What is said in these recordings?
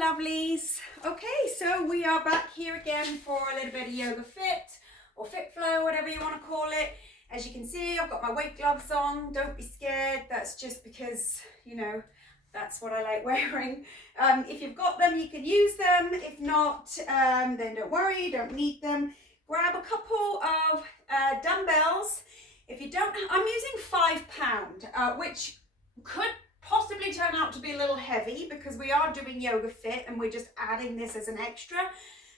lovelies. Okay, so we are back here again for a little bit of yoga fit or fit flow, whatever you want to call it. As you can see, I've got my weight gloves on. Don't be scared. That's just because, you know, that's what I like wearing. If you've got them, you can use them. If not, then don't worry, you don't need them. Grab a couple of dumbbells. If you don't, I'm using 5 pound, which could possibly turn out to be a little heavy because we are doing yoga fit and we're just adding this as an extra.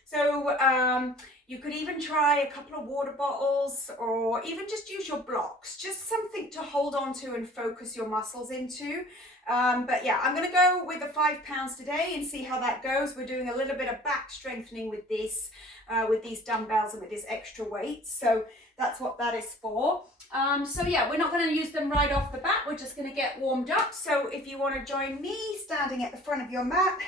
So you could even try a couple of water bottles or even just use your blocks, just something to hold on to and focus your muscles into. But yeah, I'm going to go with the 5 pounds today and see how that goes. We're doing a little bit of back strengthening with this, with these dumbbells and with this extra weight. So that's what that is for. So yeah, we're not going to use them right off the bat. We're just going to get warmed up. So if you want to join me standing at the front of your mat,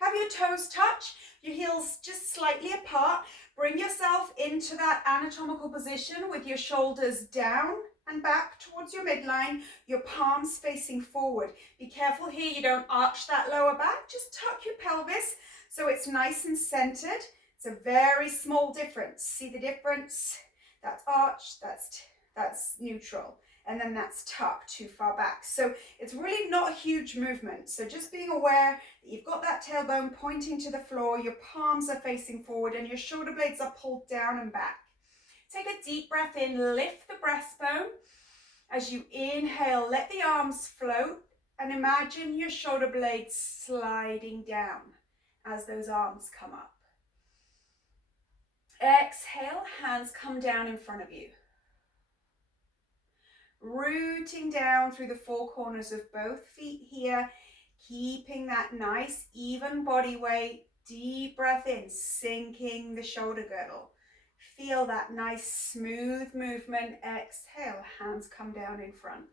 have your toes touch, your heels just slightly apart. Bring yourself into that anatomical position with your shoulders down and back towards your midline, your palms facing forward. Be careful here you don't arch that lower back. Just tuck your pelvis so it's nice and centered. It's a very small difference. See the difference? That's arched, that's neutral, and then that's tucked too far back. So it's really not a huge movement. So just being aware that you've got that tailbone pointing to the floor, your palms are facing forward, and your shoulder blades are pulled down and back. Take a deep breath in, lift the breastbone. As you inhale, let the arms float, and imagine your shoulder blades sliding down as those arms come up. Exhale, hands come down in front of you. Rooting down through the four corners of both feet here, keeping that nice even body weight. Deep breath in, sinking the shoulder girdle. Feel that nice smooth movement. Exhale, hands come down in front.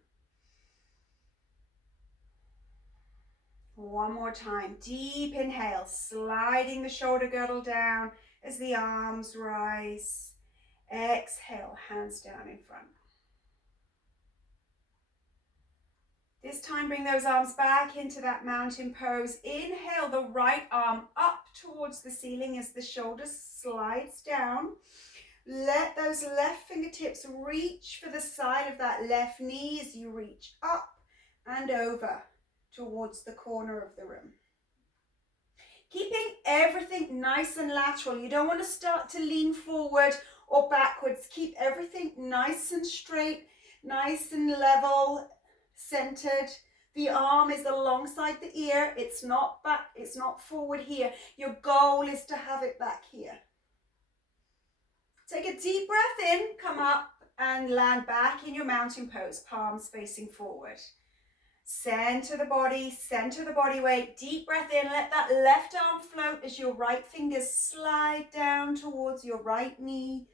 One more time, deep inhale, sliding the shoulder girdle down as the arms rise. Exhale, hands down in front. This time, bring those arms back into that mountain pose. Inhale the right arm up towards the ceiling as the shoulder slides down. Let those left fingertips reach for the side of that left knee as you reach up and over towards the corner of the room. Keeping everything nice and lateral. You don't want to start to lean forward or backwards. Keep everything nice and straight, nice and level, centered. The arm is alongside the ear. It's not back, it's not forward here. Your goal is to have it back here. Take a deep breath in, come up and land back in your mountain pose, palms facing forward. Center the body weight. Deep breath in, let that left arm float as your right fingers slide down towards your right knee.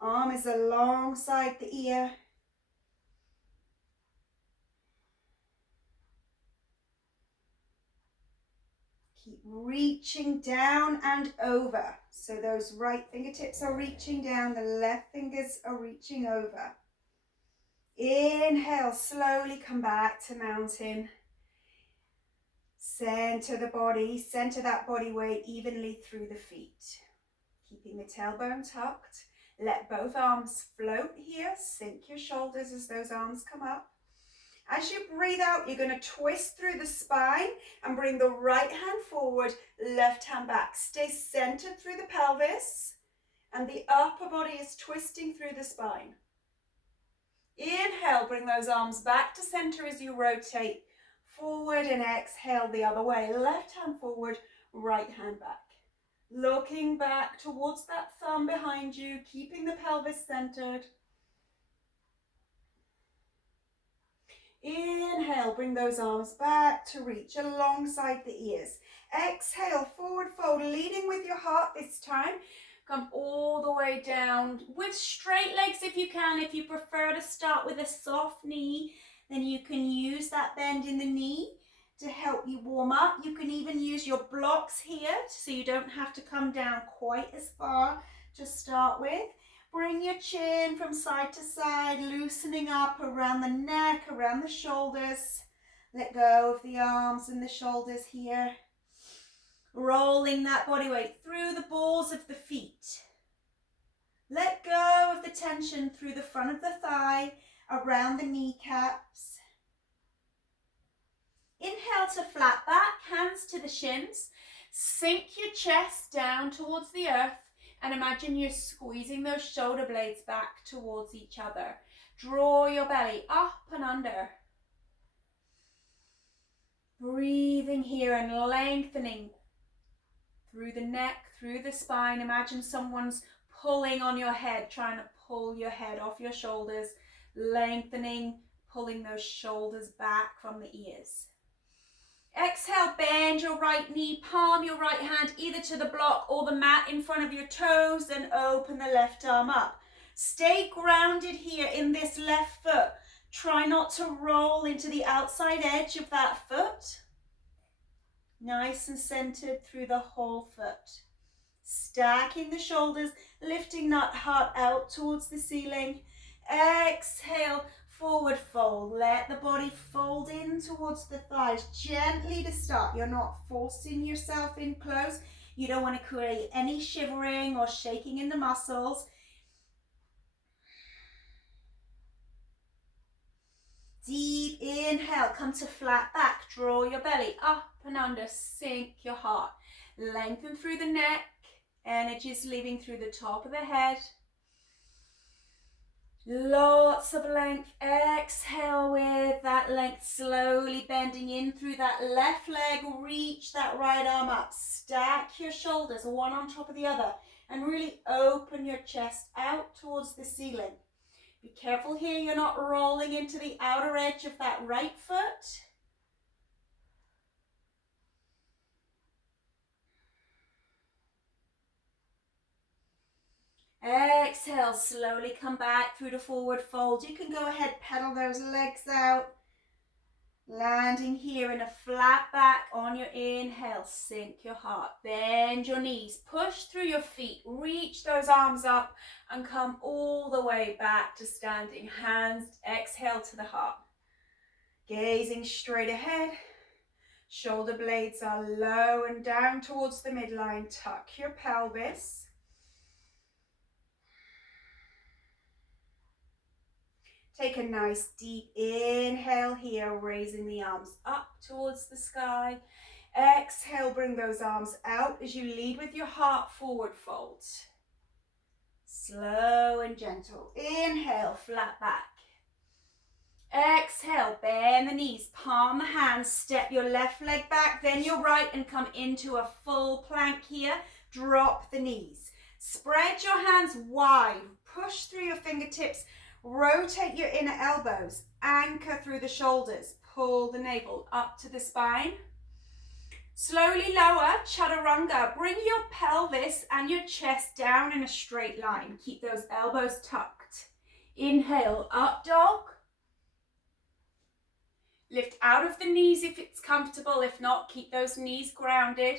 Arm is alongside the ear. Keep reaching down and over. So those right fingertips are reaching down, the left fingers are reaching over. Inhale, slowly come back to mountain. Center the body, center that body weight evenly through the feet. Keeping the tailbone tucked. Let both arms float here. Sink your shoulders as those arms come up. As you breathe out, you're going to twist through the spine and bring the right hand forward, left hand back. Stay centered through the pelvis and the upper body is twisting through the spine. Inhale, bring those arms back to center as you rotate forward and exhale the other way. Left hand forward, right hand back. Looking back towards that thumb behind you, keeping the pelvis centered. Inhale, bring those arms back to reach alongside the ears. Exhale, forward fold, leading with your heart this time. Come all the way down with straight legs if you can. If you prefer to start with a soft knee, then you can use that bend in the knee to help you warm up. You can even use your blocks here so you don't have to come down quite as far to start with. Bring your chin from side to side, loosening up around the neck, around the shoulders. Let go of the arms and the shoulders here. Rolling that body weight through the balls of the feet. Let go of the tension through the front of the thigh, around the kneecaps. Inhale to flat back, hands to the shins. Sink your chest down towards the earth and imagine you're squeezing those shoulder blades back towards each other. Draw your belly up and under. Breathing here and lengthening through the neck, through the spine. Imagine someone's pulling on your head, trying to pull your head off your shoulders. Lengthening, pulling those shoulders back from the ears. Exhale, bend your right knee, palm your right hand either to the block or the mat in front of your toes, then open the left arm up. Stay grounded here in this left foot. Try not to roll into the outside edge of that foot. Nice and centered through the whole foot. Stacking the shoulders, lifting that heart out towards the ceiling. Exhale, forward fold. Let the body fold in towards the thighs gently to start. You're not forcing yourself in close. You don't want to create any shivering or shaking in the muscles. Deep inhale, come to flat back. Draw your belly up and under. Sink your heart. Lengthen through the neck. Energy is leaving through the top of the head. Lots of length. Exhale with that length, slowly bending in through that left leg. Reach that right arm up. Stack your shoulders one on top of the other and really open your chest out towards the ceiling. Be careful here you're not rolling into the outer edge of that right foot. Exhale, slowly come back through the forward fold. You can go ahead, pedal those legs out. Landing here in a flat back on your inhale. Sink your heart, bend your knees, push through your feet, reach those arms up and come all the way back to standing. Hands, exhale to the heart. Gazing straight ahead. Shoulder blades are low and down towards the midline. Tuck your pelvis. Take a nice deep inhale here, raising the arms up towards the sky. Exhale, bring those arms out as you lead with your heart, forward fold. Slow and gentle. Inhale, flat back. Exhale, bend the knees, palm the hands, step your left leg back, then your right, and come into a full plank here. Drop the knees. Spread your hands wide, push through your fingertips. Rotate your inner elbows, anchor through the shoulders, pull the navel up to the spine. Slowly lower, Chaturanga. Bring your pelvis and your chest down in a straight line. Keep those elbows tucked. Inhale, up dog. Lift out of the knees if it's comfortable. If not, keep those knees grounded.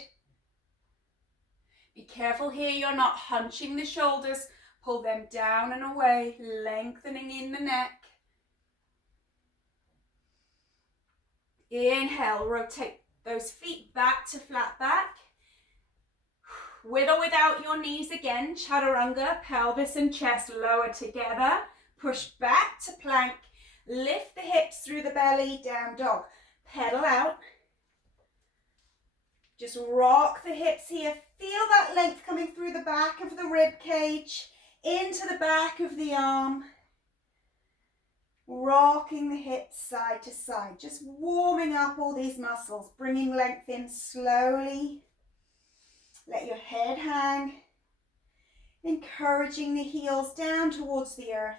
Be careful here you're not hunching the shoulders. Pull them down and away, lengthening in the neck. Inhale, rotate those feet back to flat back. With or without your knees again, Chaturanga, pelvis and chest lower together. Push back to plank. Lift the hips through the belly, down dog. Pedal out. Just rock the hips here. Feel that length coming through the back of the rib cage. Into the back of the arm, rocking the hips side to side, just warming up all these muscles, bringing length in slowly. Let your head hang, encouraging the heels down towards the earth.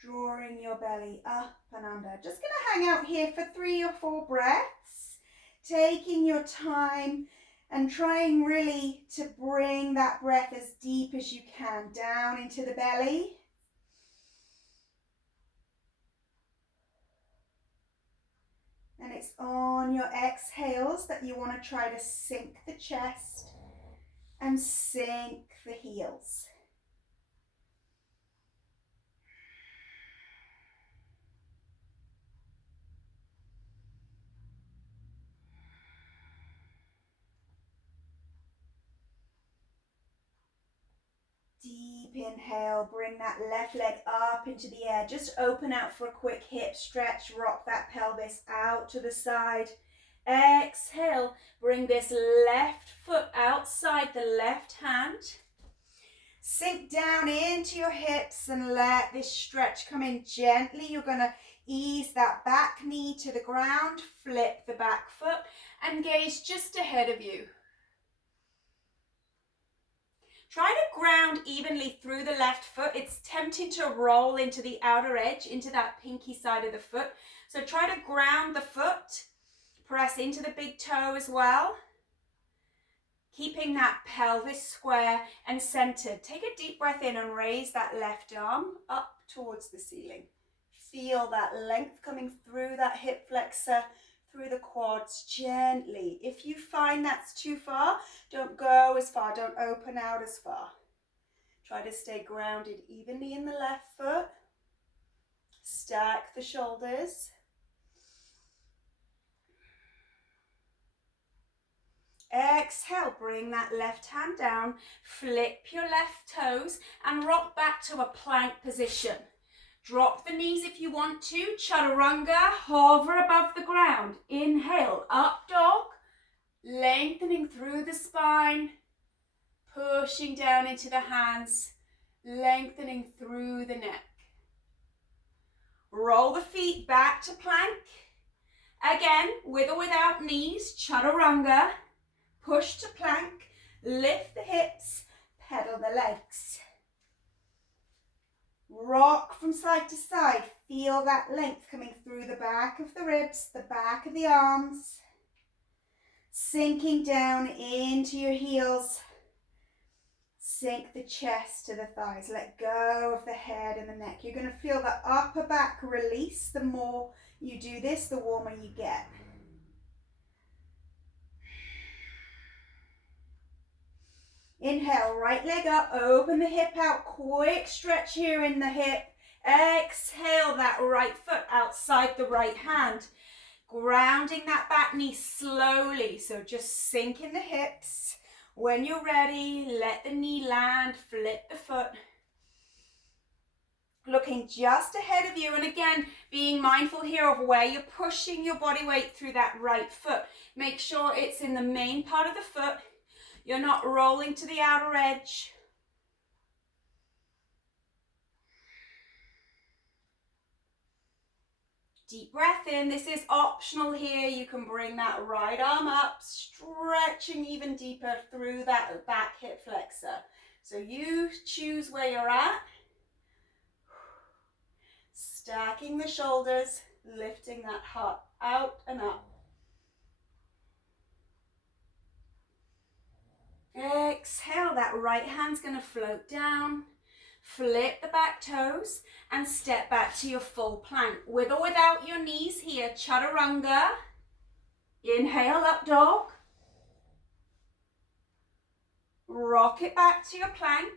Drawing your belly up and under. Just going to hang out here for 3 or 4 breaths, taking your time and trying really to bring that breath as deep as you can down into the belly. And it's on your exhales that you want to try to sink the chest and sink the heels. deep inhale. Bring that left leg up into the air. Just open out for a quick hip stretch. Rock that pelvis out to the side. Exhale. Bring this left foot outside the left hand. Sink down into your hips and let this stretch come in gently. You're going to ease that back knee to the ground. Flip the back foot and gaze just ahead of you. Try to ground evenly through the left foot. It's tempting to roll into the outer edge, into that pinky side of the foot. So try to ground the foot. Press into the big toe as well. Keeping that pelvis square and centered. Take a deep breath in and raise that left arm up towards the ceiling. Feel that length coming through that hip flexor, through the quads gently. If you find that's too far, don't go as far, don't open out as far. Try to stay grounded evenly in the left foot. Stack the shoulders. Exhale, bring that left hand down, flip your left toes and rock back to a plank position. Drop the knees if you want to. Chaturanga, hover above the ground. Inhale, up dog, lengthening through the spine, pushing down into the hands, lengthening through the neck. Roll the feet back to plank. Again, with or without knees, chaturanga. Push to plank, lift the hips, pedal the legs. Rock from side to side. Feel that length coming through the back of the ribs, the back of the arms. Sinking down into your heels. Sink the chest to the thighs. Let go of the head and the neck. You're going to feel the upper back release. The more you do this, the warmer you get. Inhale, right leg up, open the hip out, quick stretch here in the hip. Exhale, that right foot outside the right hand. Grounding that back knee slowly, so just sink in the hips. When you're ready, let the knee land, flip the foot. Looking just ahead of you, and again, being mindful here of where you're pushing your body weight through that right foot. Make sure it's in the main part of the foot. You're not rolling to the outer edge. Deep breath in. This is optional here. You can bring that right arm up, stretching even deeper through that back hip flexor. So you choose where you're at. Stacking the shoulders, lifting that heart out and up. Exhale, that right hand's going to float down. Flip the back toes and step back to your full plank. With or without your knees here, chaturanga. Inhale, up dog. Rock it back to your plank.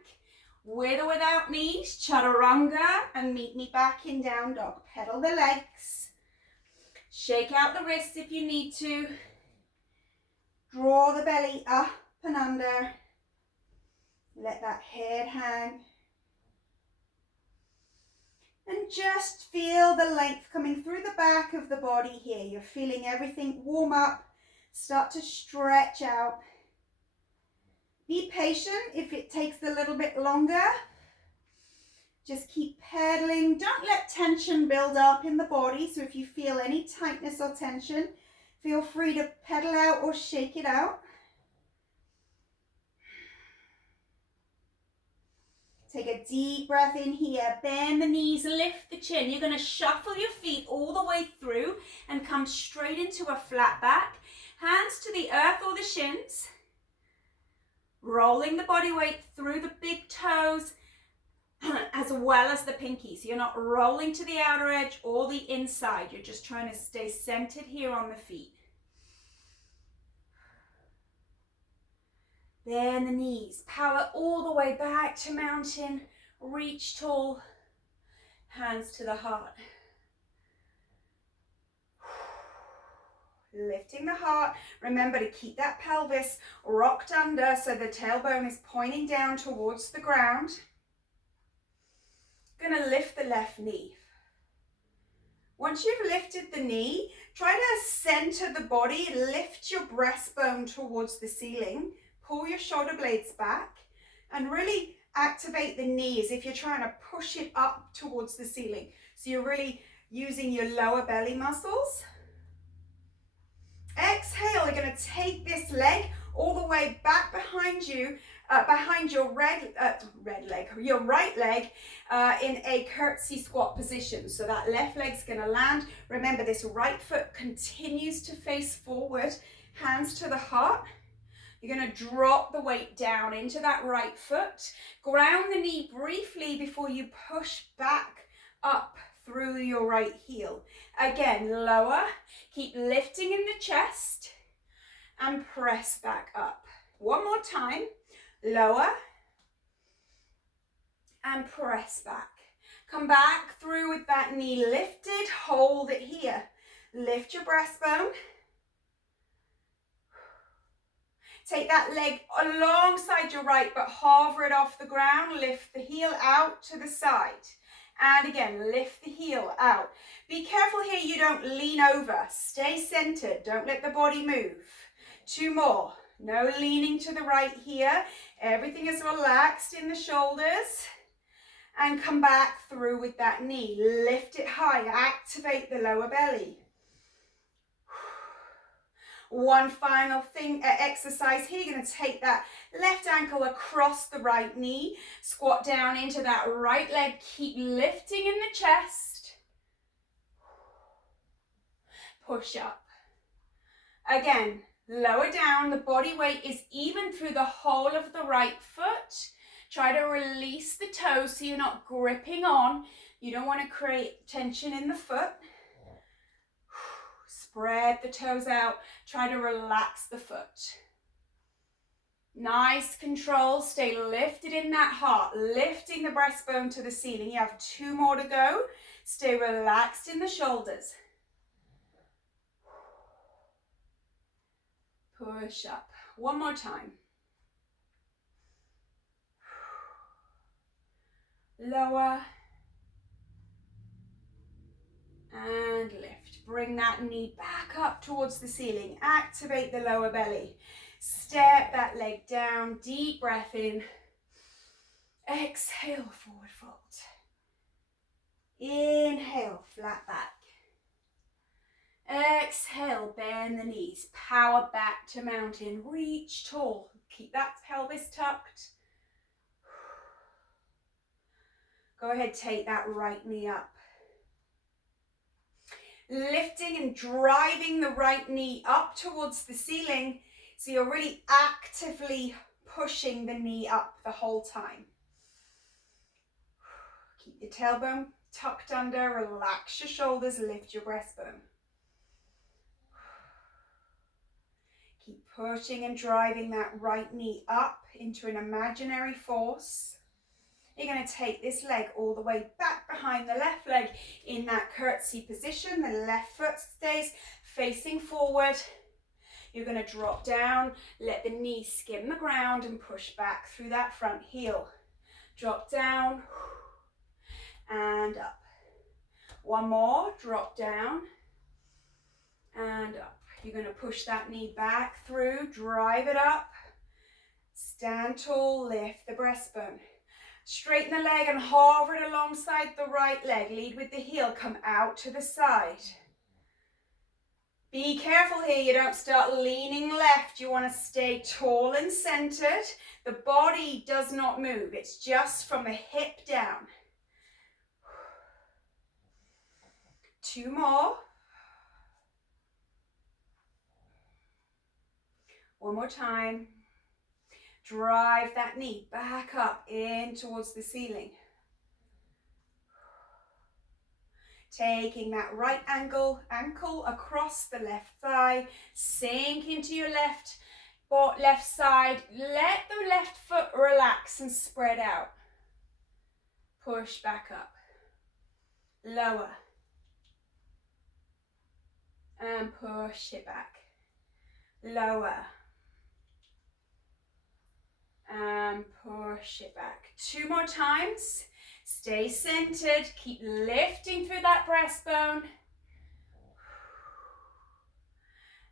With or without knees, chaturanga, and meet me back in down dog. Pedal the legs. Shake out the wrists if you need to. Draw the belly up and under. Let that head hang. And just feel the length coming through the back of the body here. You're feeling everything warm up, start to stretch out. Be patient if it takes a little bit longer. Just keep pedaling. Don't let tension build up in the body. So if you feel any tightness or tension, feel free to pedal out or shake it out. Take a deep breath in here. Bend the knees, lift the chin. You're going to shuffle your feet all the way through and come straight into a flat back. Hands to the earth or the shins. Rolling the body weight through the big toes as well as the pinkies. You're not rolling to the outer edge or the inside. You're just trying to stay centered here on the feet. Bend the knees. Power all the way back to mountain. Reach tall. Hands to the heart. Lifting the heart. Remember to keep that pelvis rocked under so the tailbone is pointing down towards the ground. Gonna lift the left knee. Once you've lifted the knee, try to center the body, lift your breastbone towards the ceiling, pull your shoulder blades back, and really activate the knee as if you're trying to push it up towards the ceiling. So you're really using your lower belly muscles. Exhale, you're going to take this leg all the way back behind you, behind your your right leg in a curtsy squat position. So that left leg's going to land. Remember, this right foot continues to face forward, hands to the heart. You're going to drop the weight down into that right foot. Ground the knee briefly before you push back up through your right heel. Again, lower. Keep lifting in the chest and press back up. One more time. Lower and press back. Come back through with that knee lifted. Hold it here. Lift your breastbone. Take that leg alongside your right, but hover it off the ground. Lift the heel out to the side. And again, lift the heel out. Be careful here you don't lean over. Stay centered. Don't let the body move. 2 more. No leaning to the right here. Everything is relaxed in the shoulders. And come back through with that knee. Lift it high. Activate the lower belly. One final exercise here. You're going to take that left ankle across the right knee. Squat down into that right leg. Keep lifting in the chest. Push up. Again, lower down. The body weight is even through the whole of the right foot. Try to release the toes so you're not gripping on. You don't want to create tension in the foot. Spread the toes out. Try to relax the foot. Nice control. Stay lifted in that heart. Lifting the breastbone to the ceiling. You have 2 more to go. Stay relaxed in the shoulders. Push up. One more time. Lower. And lift. Bring that knee back up towards the ceiling. Activate the lower belly. Step that leg down. Deep breath in. Exhale, forward fold. Inhale, flat back. Exhale, bend the knees. Power back to mountain. Reach tall. Keep that pelvis tucked. Go ahead, take that right knee up. Lifting and driving the right knee up towards the ceiling, so you're really actively pushing the knee up the whole time. Keep your tailbone tucked under, relax your shoulders, lift your breastbone. Keep pushing and driving that right knee up into an imaginary force. You're going to take this leg all the way back behind the left leg in that curtsy position. The left foot stays facing forward. You're going to drop down, let the knee skim the ground and push back through that front heel. Drop down and up. One more, drop down and up. You're going to push that knee back through, drive it up. Stand tall, lift the breastbone. Straighten the leg and hover it alongside the right leg. Lead with the heel, come out to the side. Be careful here, you don't start leaning left. You want to stay tall and centered. The body does not move, it's just from the hip down. 2 more. One more time. Drive that knee back up in towards the ceiling. Taking that right ankle across the left thigh. Sink into your left side. Let the left foot relax and spread out. Push back up. Lower. And push it back. Lower. And push it back. 2 more times. Stay centered. Keep lifting through that breastbone.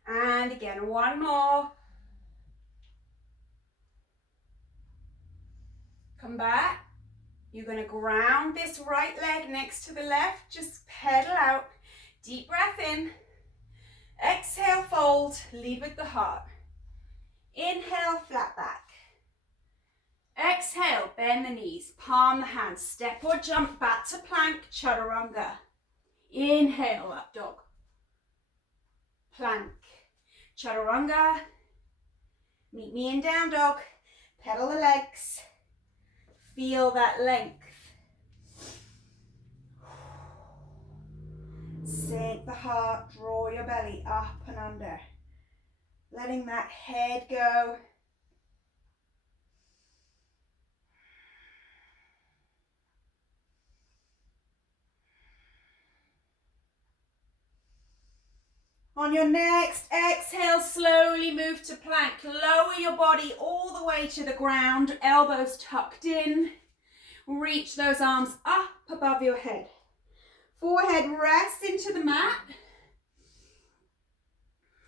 And again, one more. Come back. You're going to ground this right leg next to the left. Just pedal out. Deep breath in. Exhale, fold. Lead with the heart. Inhale, flat back. Exhale, bend the knees. Palm the hands. Step or jump back to plank. Chaturanga. Inhale, up dog. Plank. Chaturanga. Meet me in down dog. Pedal the legs. Feel that length. Sink the heart, draw your belly up and under. Letting that head go. On your next exhale, slowly move to plank. Lower your body all the way to the ground, elbows tucked in. Reach those arms up above your head. Forehead rests into the mat.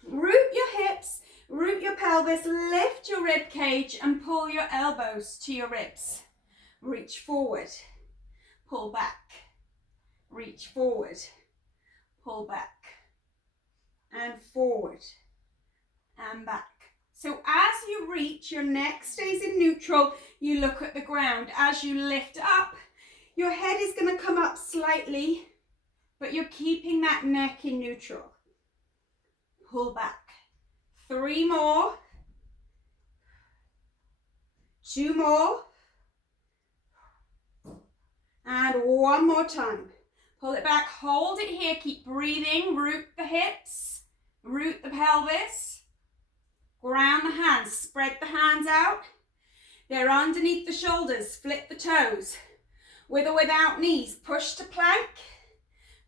Root your hips, root your pelvis, lift your rib cage and pull your elbows to your ribs. Reach forward, pull back. Reach forward, pull back. And forward and back. So as you reach, your neck stays in neutral. You look at the ground. As you lift up, your head is going to come up slightly, but you're keeping that neck in neutral. Pull back. 3 more. 2 more. And 1 more time. Pull it back, hold it here, keep breathing, root the hips, root the pelvis, ground the hands, spread the hands out. They're underneath the shoulders, flip the toes. With or without knees, push to plank,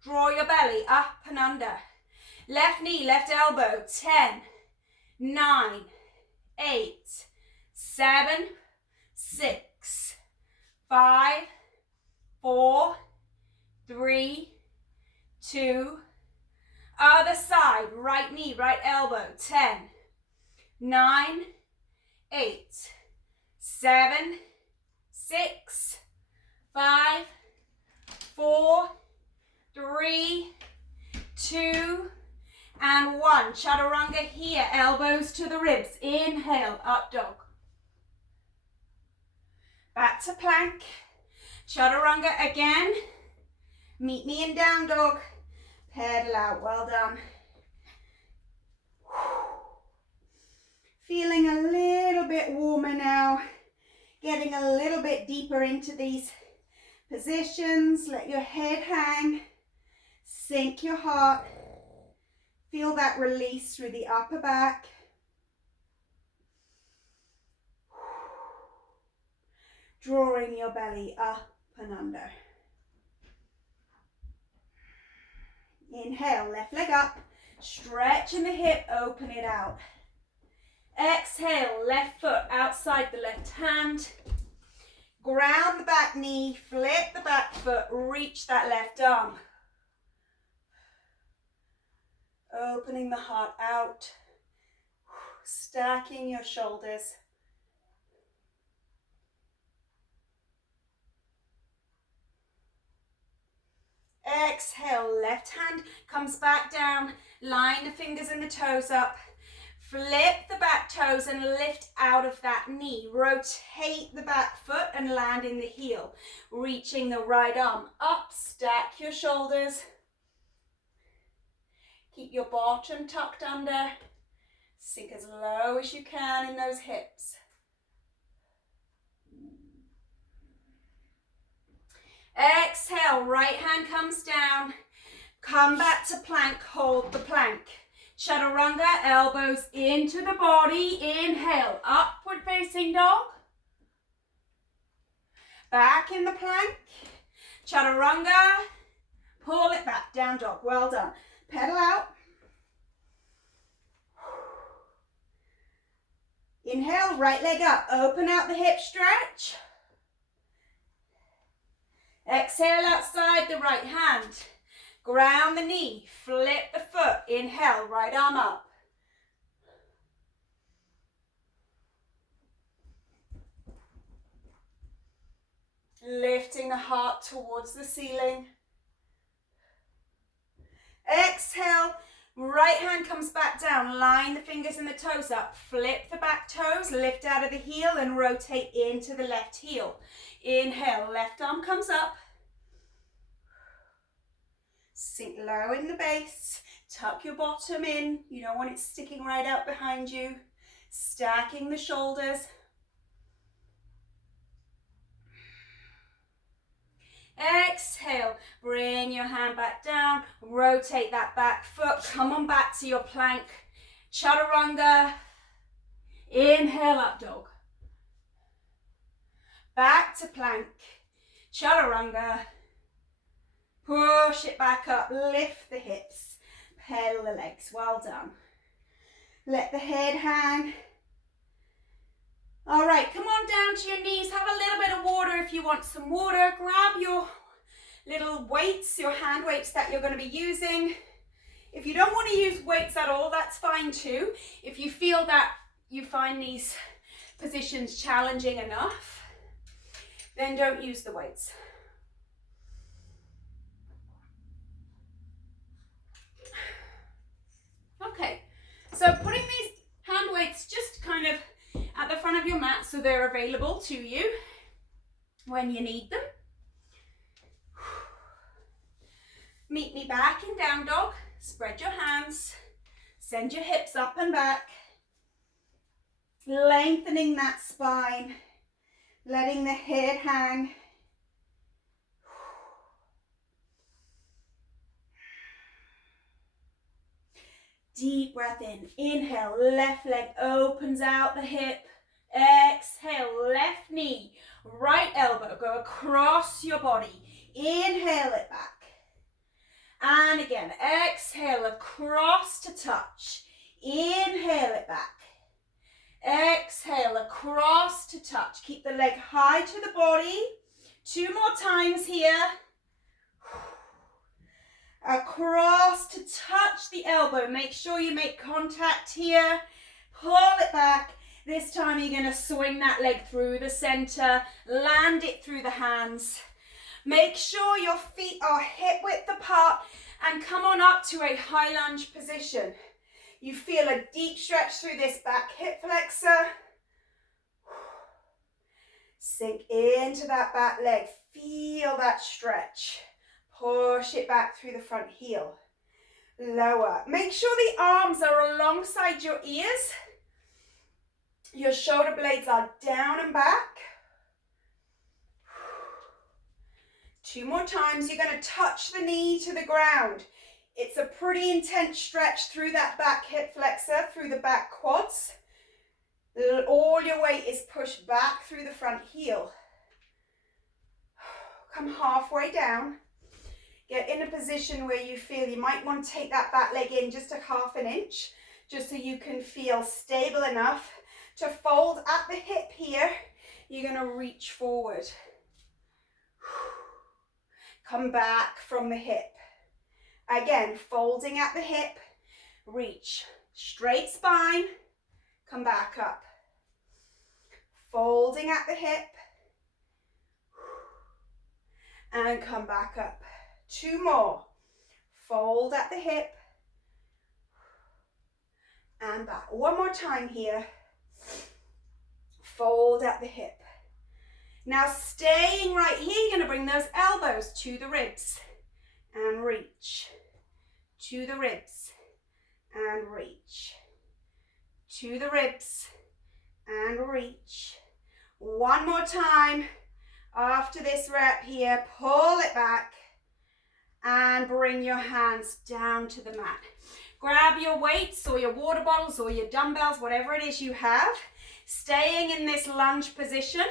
draw your belly up and under. Left knee, left elbow, 10, 9, 8, 7, 6, 5, 4, 3, 2, other side, right knee, right elbow, 10, 9, 8, 7, 6, 5, 4, 3, 2, and 1. Chaturanga here, elbows to the ribs. Inhale, up dog. Back to plank. Chaturanga again. Meet me in down dog. Pedal out, well done. Feeling a little bit warmer now. Getting a little bit deeper into these positions. Let your head hang. Sink your heart. Feel that release through the upper back. Drawing your belly up and under. Inhale, left leg up, stretching the hip, open it out. Exhale, left foot outside the left hand. Ground the back knee, flip the back foot, reach that left arm. Opening the heart out, stacking your shoulders. Exhale, left hand comes back down, line the fingers and the toes up. Flip the back toes and lift out of that knee. Rotate the back foot and land in the heel. Reaching the right arm up, stack your shoulders. Keep your bottom tucked under. Sink as low as you can in those hips. Exhale, right hand comes down. Come back to plank, hold the plank. Chaturanga, elbows into the body. Inhale, upward facing dog. Back in the plank. Chaturanga, pull it back, down dog, well done. Pedal out. Inhale, right leg up, open out the hip stretch. Exhale outside the right hand. Ground the knee, flip the foot. Inhale, right arm up. Lifting the heart towards the ceiling. Exhale, right hand comes back down. Line the fingers and the toes up. Flip the back toes, lift out of the heel and rotate into the left heel. Inhale, left arm comes up. Sink low in the base. Tuck your bottom in. You don't want it sticking right out behind you. Stacking the shoulders. Exhale, bring your hand back down, rotate that back foot, come on back to your plank, Chaturanga, inhale up dog, back to plank, Chaturanga, push it back up, lift the hips, pedal the legs, well done. Let the head hang. All right, come on down to your knees. Have a little bit of water if you want some water. Grab your little weights, your hand weights that you're going to be using. If you don't want to use weights at all, that's fine too. If you feel that you find these positions challenging enough, then don't use the weights. Okay, so putting these hand weights just kind of at the front of your mat so they're available to you when you need them. Meet me back in down dog. Spread your hands. Send your hips up and back. Lengthening that spine. Letting the head hang. Deep breath in. Inhale, left leg opens out the hip. Exhale, left knee, right elbow, go across your body. Inhale it back. And again, exhale across to touch. Inhale it back. Exhale across to touch. Keep the leg high to the body. 2 more times here. Across to touch the elbow. Make sure you make contact here. Pull it back. This time you're going to swing that leg through the center. Land it through the hands. Make sure your feet are hip width apart and come on up to a high lunge position. You feel a deep stretch through this back hip flexor. Sink into that back leg. Feel that stretch. Push it back through the front heel. Lower. Make sure the arms are alongside your ears. Your shoulder blades are down and back. 2 more times. You're going to touch the knee to the ground. It's a pretty intense stretch through that back hip flexor, through the back quads. All your weight is pushed back through the front heel. Come halfway down. Get in a position where you feel you might want to take that back leg in just a ½ an inch, just so you can feel stable enough to fold at the hip here. You're going to reach forward. Come back from the hip. Again, folding at the hip, reach. Straight spine, come back up. Folding at the hip, and come back up. 2 more. Fold at the hip, and back. 1 more time here. Fold at the hip. Now staying right here, you're going to bring those elbows to the ribs and reach. To the ribs and reach. To the ribs and reach. 1 more time. After this rep here, pull it back and bring your hands down to the mat. Grab your weights or your water bottles or your dumbbells, whatever it is you have. Staying in this lunge position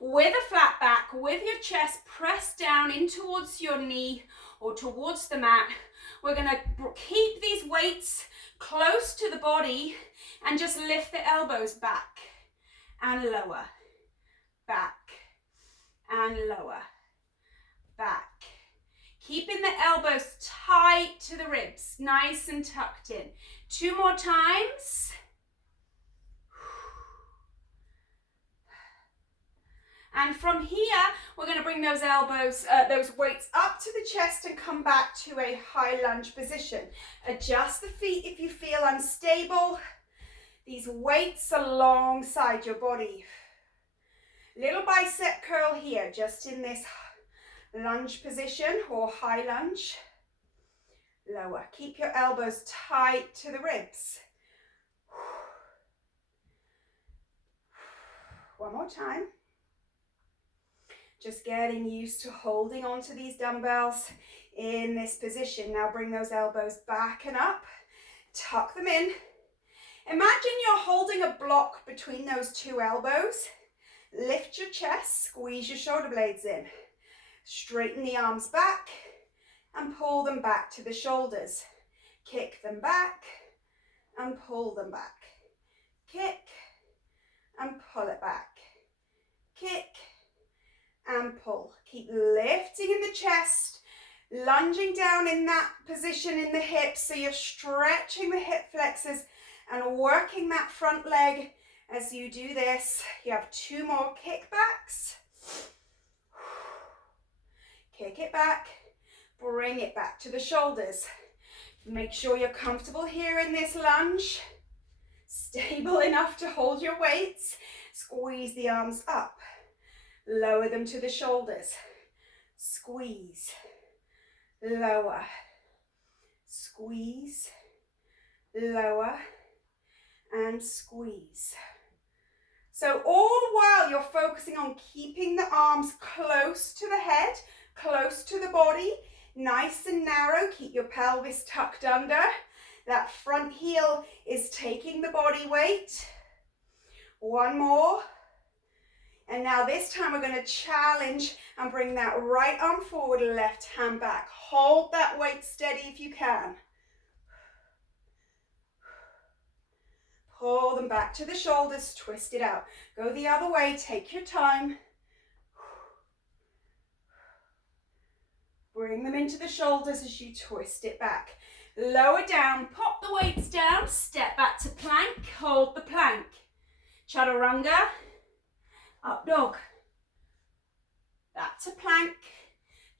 with a flat back, with your chest pressed down in towards your knee or towards the mat. We're going to keep these weights close to the body and just lift the elbows back and lower, back and lower, back. Keeping the elbows tight to the ribs, nice and tucked in. 2 more times. And from here, we're going to bring those elbows, those weights up to the chest and come back to a high lunge position. Adjust the feet if you feel unstable. These weights alongside your body. Little bicep curl here, just in this lunge position or high lunge. Lower. Keep your elbows tight to the ribs. One more time. Just getting used to holding onto these dumbbells in this position. Now bring those elbows back and up. Tuck them in. Imagine you're holding a block between those 2 elbows. Lift your chest, squeeze your shoulder blades in. Straighten the arms back and pull them back to the shoulders. Kick them back and pull them back. Kick and pull it back. Kick and pull. Keep lifting in the chest, lunging down in that position in the hips, so you're stretching the hip flexors and working that front leg as you do this. You have 2 more kickbacks. Kick it back, bring it back to the shoulders. Make sure you're comfortable here in this lunge. Stable enough to hold your weights. Squeeze the arms up. Lower them to the shoulders. Squeeze. Lower. Squeeze. Lower. And squeeze. So all the while you're focusing on keeping the arms close to the head, close to the body, nice and narrow. Keep your pelvis tucked under. That front heel is taking the body weight. 1 more. And now this time we're going to challenge and bring that right arm forward, left hand back. Hold that weight steady if you can. Pull them back to the shoulders, twist it out. Go the other way, take your time. Bring them into the shoulders as you twist it back. Lower down, pop the weights down, step back to plank, hold the plank. Chaturanga, up dog. Back to plank,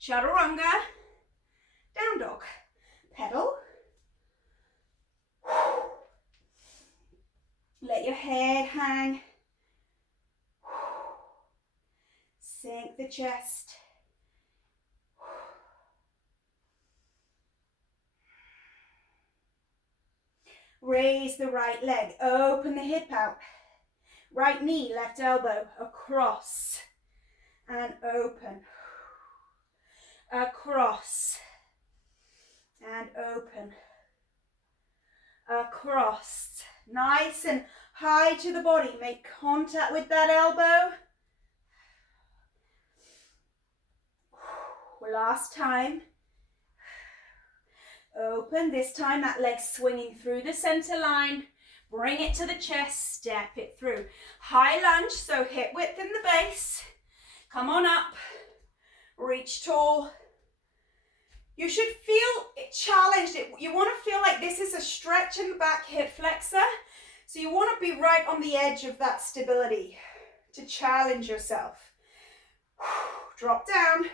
chaturanga, down dog. Pedal. Let your head hang. Sink the chest. Raise the right leg, open the hip out. Right knee, left elbow, across and open. Across and open. Across. Nice and high to the body. Make contact with that elbow. Last time. Open. This time that leg swinging through the center line. Bring it to the chest. Step it through. High lunge, so hip width in the base. Come on up. Reach tall. You should feel challenged. You want to feel like this is a stretch in the back hip flexor. So you want to be right on the edge of that stability to challenge yourself. Drop down.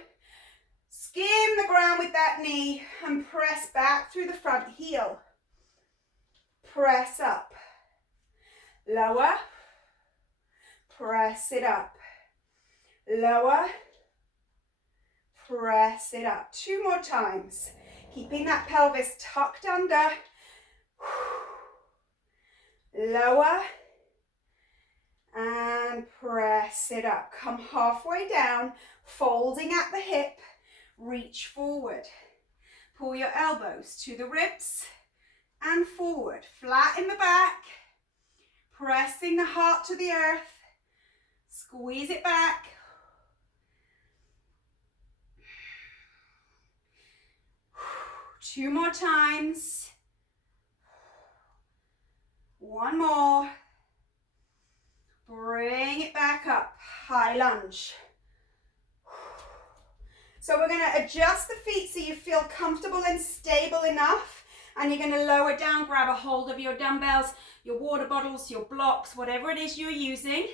Skim the ground with that knee and press back through the front heel. Press up. Lower. Press it up. Lower. Press it up. 2 more times. Keeping that pelvis tucked under. Lower. And press it up. Come halfway down, folding at the hip. Reach forward. Pull your elbows to the ribs and forward. Flat in the back. Pressing the heart to the earth. Squeeze it back. Two more times. 1 more. Bring it back up. High lunge. So we're going to adjust the feet so you feel comfortable and stable enough. And you're going to lower down, grab a hold of your dumbbells, your water bottles, your blocks, whatever it is you're using.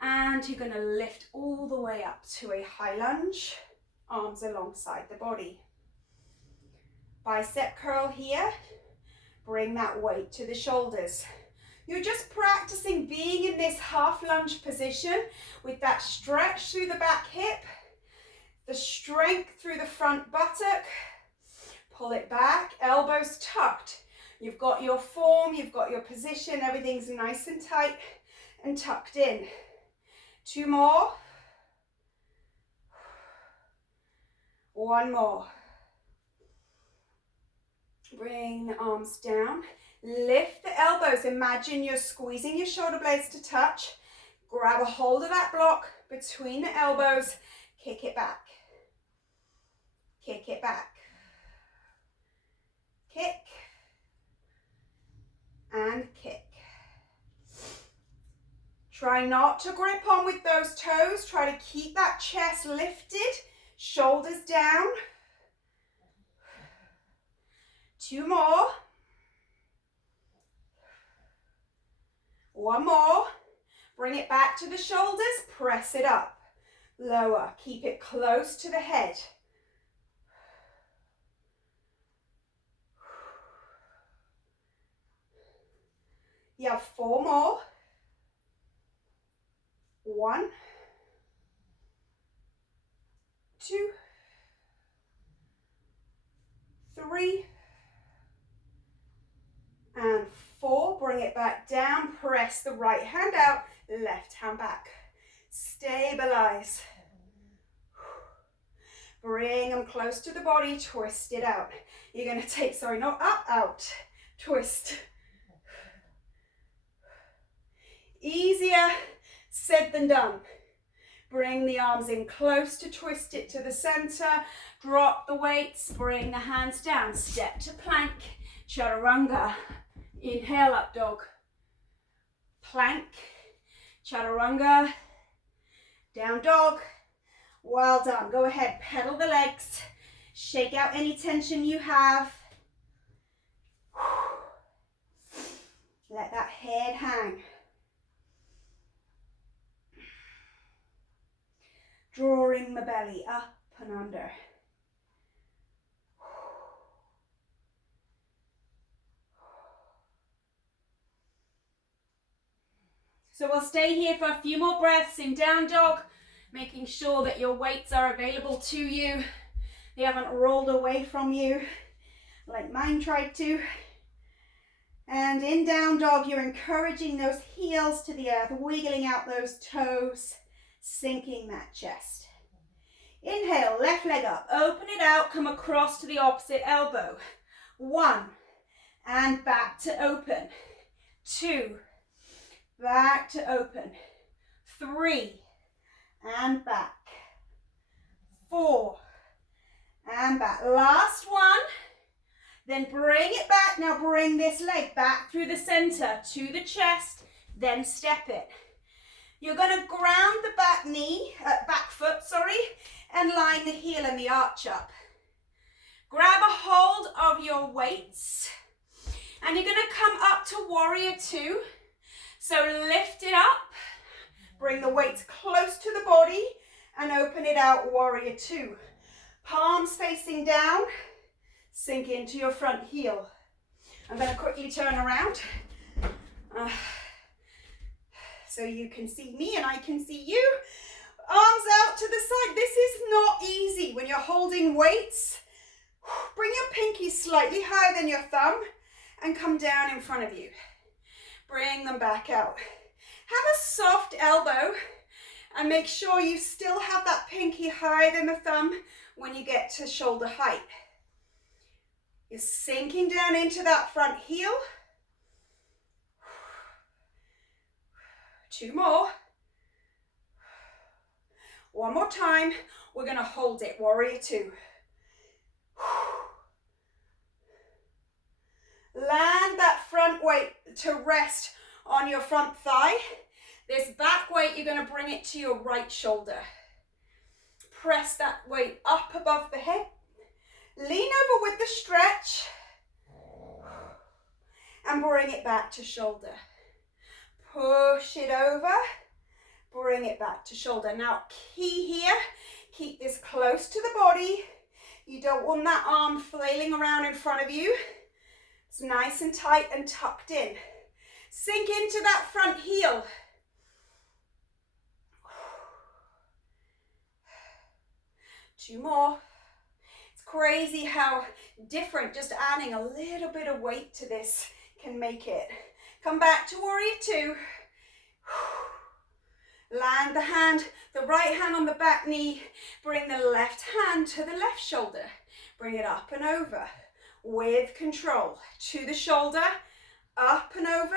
And you're going to lift all the way up to a high lunge, arms alongside the body. Bicep curl here. Bring that weight to the shoulders. You're just practicing being in this half lunge position with that stretch through the back hip, the strength through the front buttock. Pull it back, elbows tucked. You've got your form, you've got your position, everything's nice and tight and tucked in. 2 more. 1 more. Bring the arms down. Lift the elbows. Imagine you're squeezing your shoulder blades to touch. Grab a hold of that block between the elbows. Kick it back. Kick it back. Kick. And kick. Try not to grip on with those toes. Try to keep that chest lifted. Shoulders down. 2 more. 1 more. Bring it back to the shoulders. Press it up. Lower. Keep it close to the head. You have 4 more. 1, 2, 3, and 4. Bring it back down. Press the right hand out, left hand back. Stabilize. Bring them close to the body. Twist it out. You're going to take, sorry, not up, out. Twist. Easier said than done. Bring the arms in close to twist it to the center. Drop the weights. Bring the hands down. Step to plank. Chaturanga. Inhale, up dog. Plank. Chaturanga. Down dog. Well done. Go ahead. Pedal the legs. Shake out any tension you have. Let that head hang. Drawing the belly up and under. So we'll stay here for a few more breaths in down dog, making sure that your weights are available to you. They haven't rolled away from you like mine tried to. And in down dog, you're encouraging those heels to the earth, wiggling out those toes, sinking that chest. Inhale, left leg up, open it out, come across to the opposite elbow. 1, and back to open. 2, back to open. 3, and back. 4, and back. Last one. Then bring it back. Now bring this leg back through the center to the chest, then step it. You're going to ground the back foot, and line the heel and the arch up. Grab a hold of your weights, and you're going to come up to warrior 2. So lift it up, bring the weights close to the body, and open it out, warrior 2. Palms facing down, sink into your front heel. I'm going to quickly turn around so you can see me and I can see you. Arms out to the side. This is not easy when you're holding weights. Bring your pinky slightly higher than your thumb and come down in front of you. Bring them back out. Have a soft elbow and make sure you still have that pinky higher than the thumb when you get to shoulder height. You're sinking down into that front heel. 2 more. 1 more time. We're going to hold it, warrior 2. Land that front weight to rest on your front thigh. This back weight, you're going to bring it to your right shoulder. Press that weight up above the head. Lean over with the stretch. And bring it back to shoulder. Push it over. Bring it back to shoulder. Now, key here, keep this close to the body. You don't want that arm flailing around in front of you. It's nice and tight and tucked in. Sink into that front heel. Two more. It's crazy how different just adding a little bit of weight to this can make it. Come back to warrior two. Land the right hand on the back knee. Bring the left hand to the left shoulder. Bring it up and over with control. To the shoulder, up and over,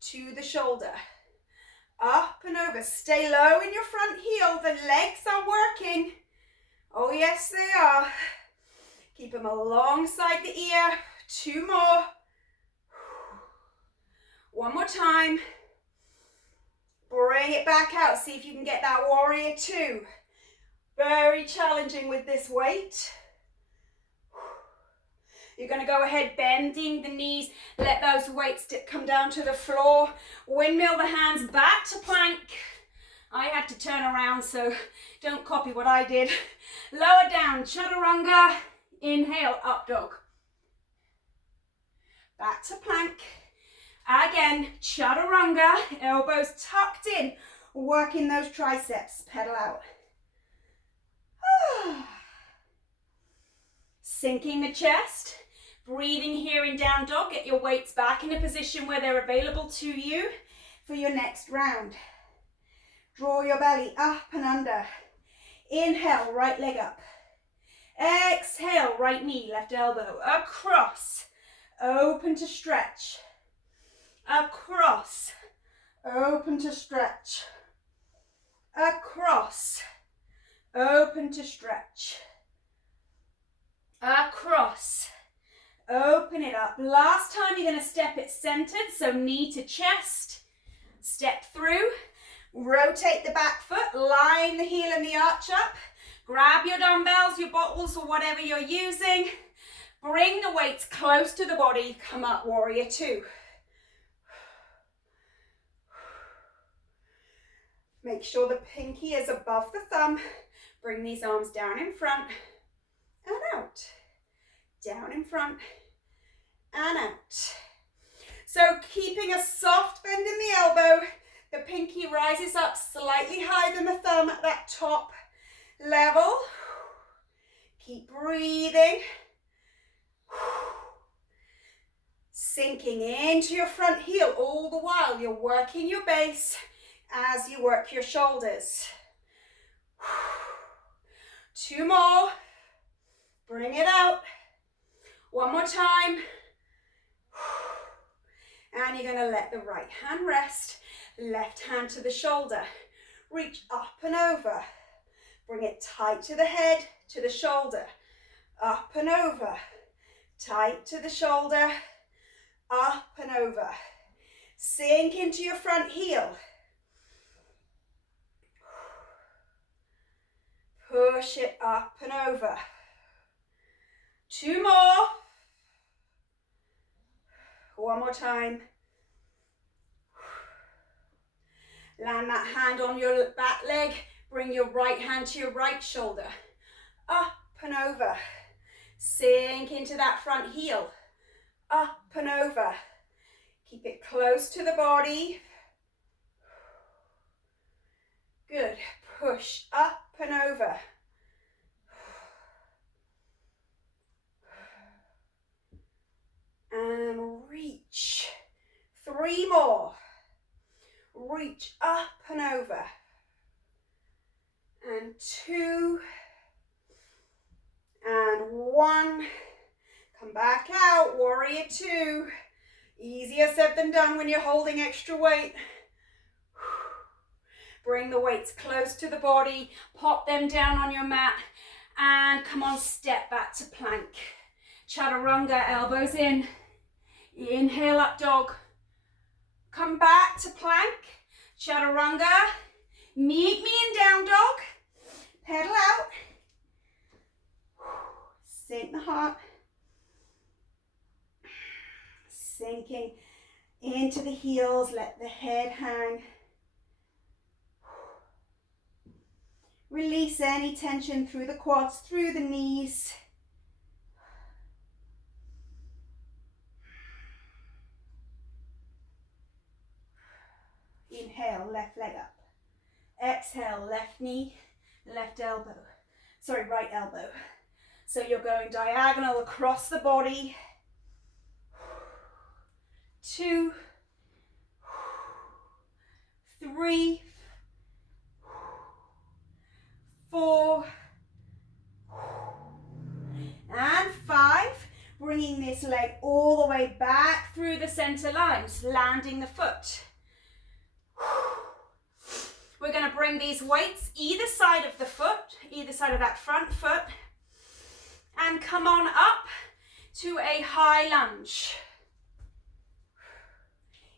to the shoulder, up and over. Stay low in your front heel. The legs are working. Oh yes, they are. Keep them alongside the ear. Two more. One more time. Bring it back out. See if you can get that warrior two. Very challenging with this weight. You're going to go ahead bending the knees. Let those weights come down to the floor. Windmill the hands back to plank. I had to turn around, so don't copy what I did. Lower down, chaturanga. Inhale, up dog. Back to plank. Again, chaturanga, elbows tucked in, working those triceps, pedal out. Sinking the chest, breathing here in down dog, get your weights back in a position where they're available to you for your next round. Draw your belly up and under. Inhale, right leg up. Exhale, right knee, left elbow, across, open to stretch. Across, open to stretch. Across, open to stretch. Across, open it up. Last time you're going to step it centered, so knee to chest. Step through, rotate the back foot, line the heel and the arch up. Grab your dumbbells, your bottles, or whatever you're using. Bring the weights close to the body. Come up, warrior two. Make sure the pinky is above the thumb. Bring these arms down in front and out. Down in front and out. So keeping a soft bend in the elbow, the pinky rises up slightly higher than the thumb at that top level. Keep breathing. Sinking into your front heel all the while. You're working your base as you work your shoulders. Two more. Bring it out. One more time. And you're going to let the right hand rest. Left hand to the shoulder. Reach up and over. Bring it tight to the head, to the shoulder. Up and over. Tight to the shoulder. Up and over. Sink into your front heel. Push it up and over. Two more. One more time. Land that hand on your back leg. Bring your right hand to your right shoulder. Up and over. Sink into that front heel. Up and over. Keep it close to the body. Good. Push up and over. And reach. Three more. Reach up and over. And two. And one. Come back out, warrior two. Easier said than done when you're holding extra weight. Bring the weights close to the body, pop them down on your mat, and come on, step back to plank. Chaturanga, elbows in. Inhale, up dog. Come back to plank. Chaturanga. Meet me in down dog. Pedal out. Sink the heart. Sinking into the heels, let the head hang. Release any tension through the quads, through the knees. Inhale, left leg up. Exhale, left knee, left elbow. Sorry, right elbow. So you're going diagonal across the body. 2, 3, 4, and 5. Bringing this leg all the way back through the center lines, landing the foot. We're going to bring these weights either side of the foot, either side of that front foot, and come on up to a high lunge.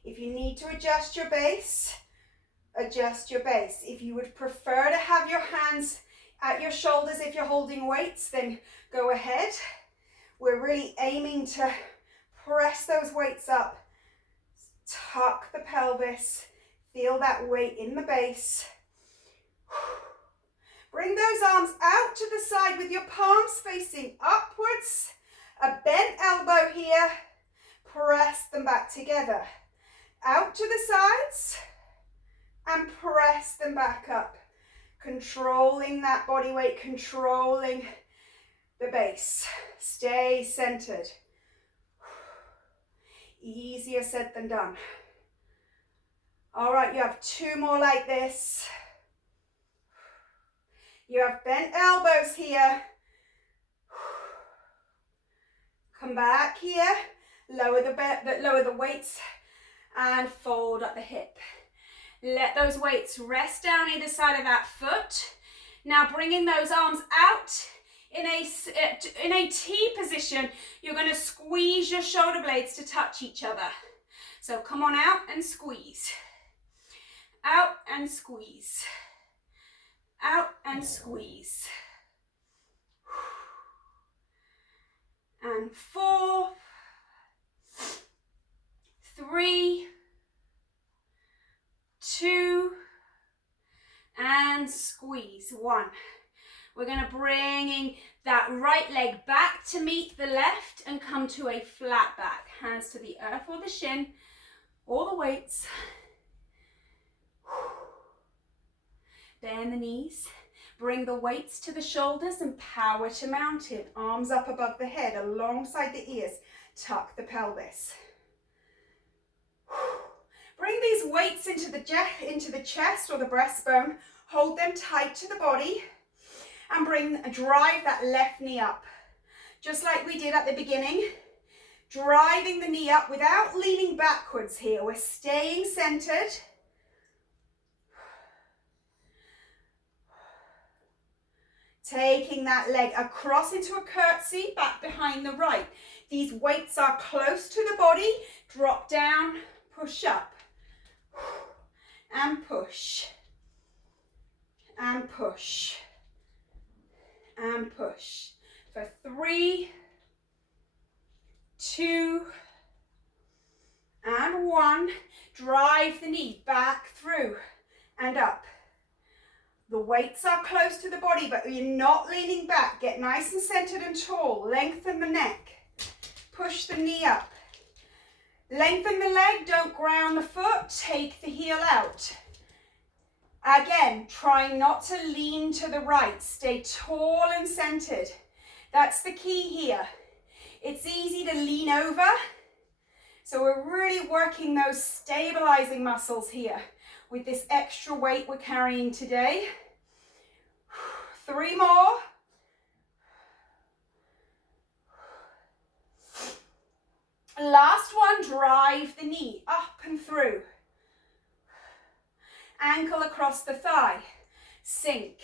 If you need to adjust your base, adjust your base. If you would prefer to have your hands at your shoulders if you're holding weights, then go ahead. We're really aiming to press those weights up. Tuck the pelvis. Feel that weight in the base. Bring those arms out to the side with your palms facing upwards. A bent elbow here. Press them back together. Out to the sides and press them back up. Controlling that body weight, controlling the base. Stay centered. Easier said than done. All right, you have 2 more like this. You have bent elbows here. Come back here. Lower the weights and fold at the hip. Let those weights rest down either side of that foot. Now bringing those arms out in a T position, you're going to squeeze your shoulder blades to touch each other. So come on out and squeeze. Out and squeeze. Out and squeeze. And 4, 3, 2, and squeeze. 1. We're going to bring that right leg back to meet the left and come to a flat back. Hands to the earth or the shin, or the weights. Bend the knees. Bring the weights to the shoulders and power to mountain. Arms up above the head, alongside the ears. Tuck the pelvis. Bring these weights into the chest or the breastbone. Hold them tight to the body. And drive that left knee up. Just like we did at the beginning. Driving the knee up without leaning backwards here. We're staying centered. Taking that leg across into a curtsy, back behind the right. These weights are close to the body. Drop down, push up. And push. And push. And push. For 3, 2, and 1. Drive the knee back through and up. The weights are close to the body, but you're not leaning back. Get nice and centered and tall. Lengthen the neck. Push the knee up. Lengthen the leg, don't ground the foot. Take the heel out. Again, try not to lean to the right. Stay tall and centered. That's the key here. It's easy to lean over. So we're really working those stabilizing muscles here with this extra weight we're carrying today. 3 more. Last one, drive the knee up and through. Ankle across the thigh. Sink.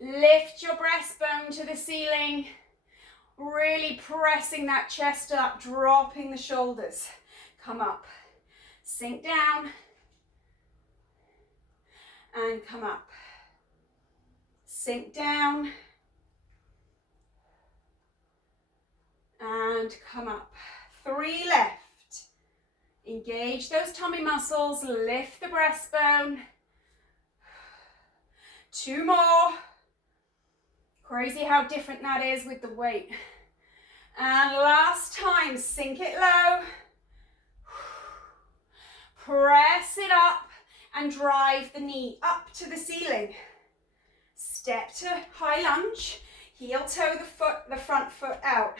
Lift your breastbone to the ceiling. Really pressing that chest up, dropping the shoulders. Come up. Sink down. And come up. Sink down. And come up. 3 left. Engage those tummy muscles. Lift the breastbone. 2 more. Crazy how different that is with the weight. And last time, sink it low. Press it up and drive the knee up to the ceiling. Step to high lunge. Heel toe the front foot out.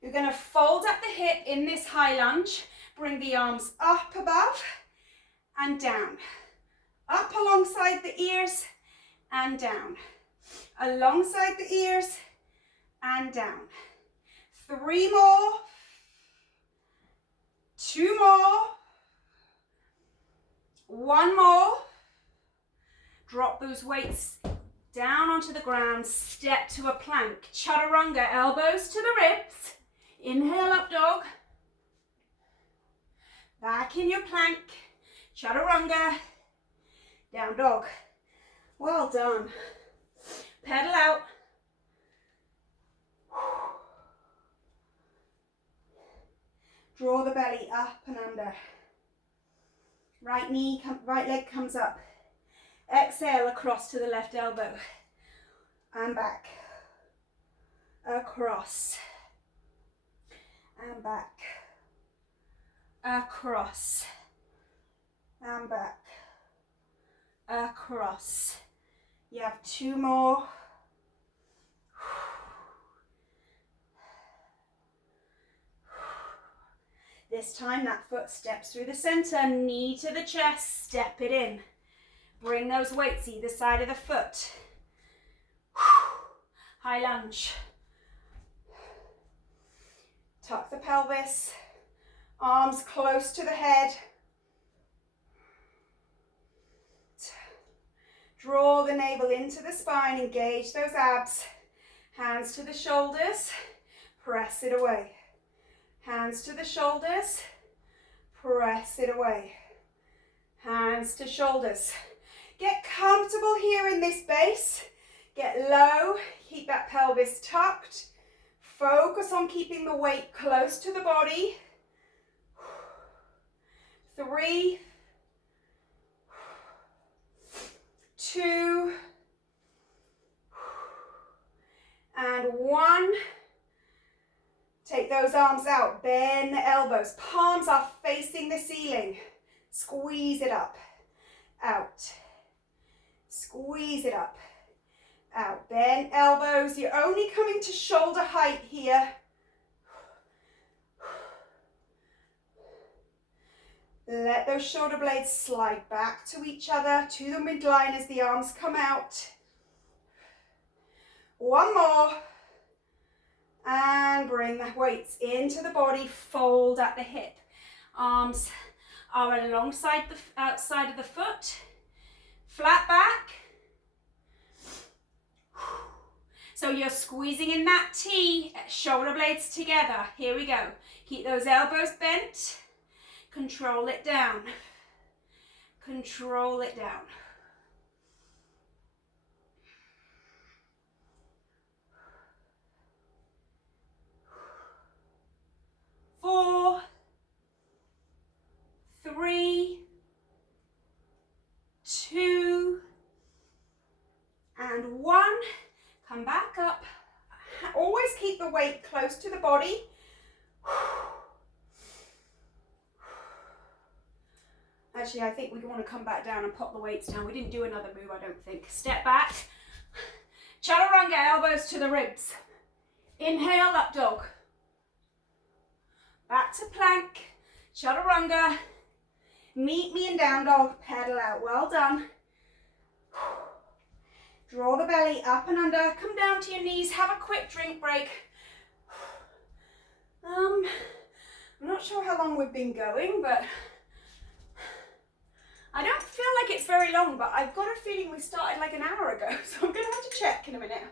You're going to fold up the hip in this high lunge. Bring the arms up above and down. Up alongside the ears and down. Alongside the ears and down. 3 more. 2 more. 1 more. Drop those weights down onto the ground. Step to a plank. Chaturanga, elbows to the ribs. Inhale, up dog. Back in your plank. Chaturanga. Down dog. Well done. Pedal out. Draw the belly up and under. Right leg comes up. Exhale across to the left elbow. And back. Across. And back. Across. And back. Across. You have 2 more. This time that foot steps through the center, knee to the chest, step it in. Bring those weights either side of the foot. High lunge. Tuck the pelvis, arms close to the head. Draw the navel into the spine, engage those abs. Hands to the shoulders, press it away. Hands to the shoulders, press it away. Hands to shoulders. Get comfortable here in this base. Get low, keep that pelvis tucked. Focus on keeping the weight close to the body. 3, 2, and 1. Take those arms out, bend the elbows. Palms are facing the ceiling. Squeeze it up, out. Squeeze it up, out. Bend elbows. You're only coming to shoulder height here. Let those shoulder blades slide back to each other, to the midline as the arms come out. 1 more. And bring the weights into the body, fold at the hip. Arms are alongside the outside of the foot. Flat back. So you're squeezing in that T, shoulder blades together. Here we go. Keep those elbows bent. Control it down. Control it down. 4, 3, 2, and 1. Come back up. Always keep the weight close to the body. Actually, I think we want to come back down and pop the weights down. We didn't do another move, I don't think. Step back. Chaturanga, elbows to the ribs. Inhale, up dog. Back to plank. Chaturanga. Meet me in down dog. Pedal out. Well done. Draw the belly up and under. Come down to your knees. Have a quick drink break. I'm not sure how long we've been going, but I don't feel like it's very long, but I've got a feeling we started like an hour ago, so I'm going to have to check in a minute.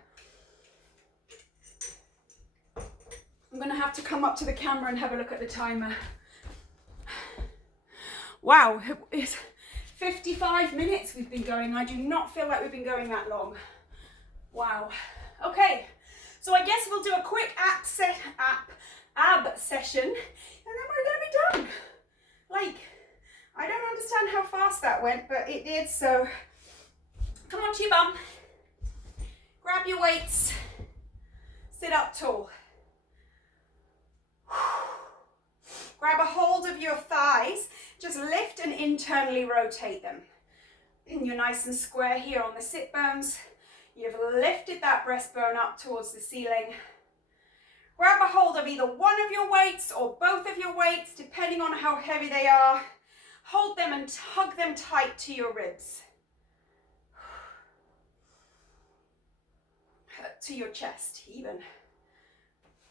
I'm going to have to come up to the camera and have a look at the timer. Wow, it 55 minutes we've been going. I do not feel like we've been going that long. Wow. Okay, so I guess we'll do a quick ab session and then we're gonna be done. Like, I don't understand how fast that went, but it did, so come onto your bum, grab your weights, sit up tall. Grab a hold of your thighs, just lift and internally rotate them. You're nice and square here on the sit bones. You've lifted that breastbone up towards the ceiling. Grab a hold of either one of your weights or both of your weights, depending on how heavy they are. Hold them and tug them tight to your ribs. To your chest, even.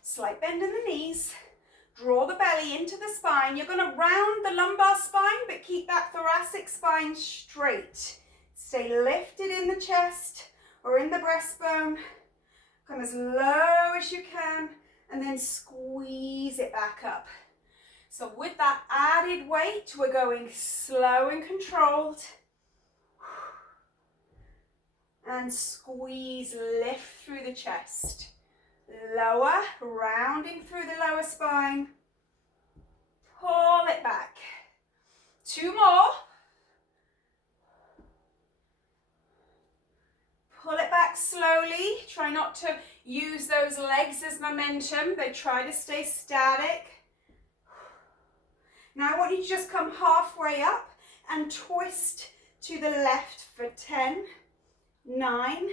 Slight bend in the knees. Draw the belly into the spine. You're going to round the lumbar spine, but keep that thoracic spine straight. Stay lifted in the chest or in the breastbone. Come as low as you can and then squeeze it back up. So with that added weight, we're going slow and controlled. And squeeze, lift through the chest. Lower, rounding through the lower spine. Pull it back. 2 more. Pull it back slowly. Try not to use those legs as momentum. They try to stay static. Now I want you to just come halfway up and twist to the left for 10, 9,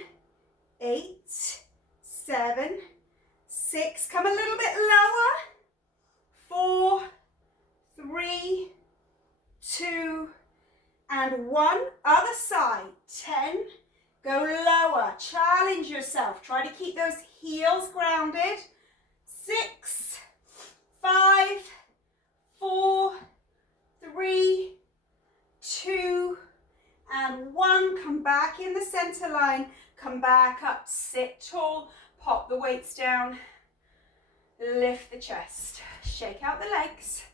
8, 7, 6. Come a little bit lower. 4, 3, 2, and 1. Other side. 10. Go lower. Challenge yourself. Try to keep those heels grounded. 6, 5, 4, 3, 2, and 1. Come back in the center line. Come back up. Sit tall. Pop the weights down. Lift the chest. Shake out the legs.